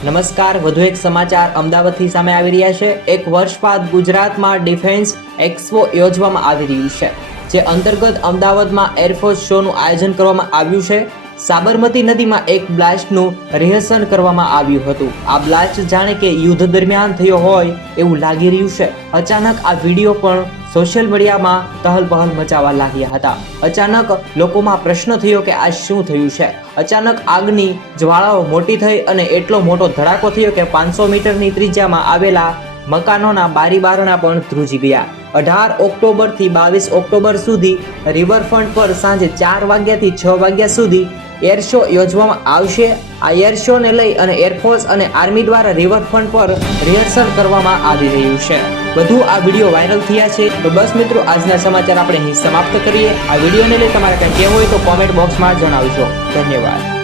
નમસ્કાર, વધુ એક સમાચાર અમદાવાદથી સામે આવી રહ્યા છે। એક વર્ષ બાદ ગુજરાતમાં ડિફેન્સ એક્સપો યોજવામાં આવી રહ્યું છે, જે અંતર્ગત અમદાવાદમાં એરફોર્સ શોનું આયોજન કરવામાં આવ્યું છે। સાબરમતી નદીમાં એક બ્લાસ્ટનું રિહર્સલ કરવામાં આવ્યું હતું। આ બ્લાસ્ટ જાણે કે યુદ્ધ દરમિયાન થયો હોય એવું લાગી રહ્યું છે। અચાનક આ વિડીયો પણ સોશિયલ મીડિયામાં તહલપહલ મચાવવા લાગ્યા હતા। અચાનક લોકોમાં પ્રશ્ન થયો કે આ શું થયું છે। અચાનક આગની જ્વાળાઓ મોટી થઈ અને એટલો મોટો ધડાકો થયો કે 500 મીટરની ત્રિજ્યામાં આવેલા મકાનોના બારી બારણા પણ ધ્રુજી ગયા। 18 ઓક્ટોબરથી 22 ઓક્ટોબર સુધી રિવરફ્રન્ટ પર સાંજે 4 વાગ્યાથી 6 વાગ્યા સુધી એર શો યોજવામાં આવશે। આ એર શોને લઈ અને એરફોર્સ અને આર્મી દ્વારા રિવરફ્રન્ટ પર રિહર્સલ કરવામાં આવી રહ્યું છે। વધુ આ વિડીયો વાયરલ થયા છે। તો બસ મિત્રો, આજના સમાચાર આપણે અહીં સમાપ્ત કરીએ। આ વિડીયોને લઈ તમારે કંઈ કહેવું હોય તો કોમેન્ટ બોક્સમાં જણાવજો। ધન્યવાદ।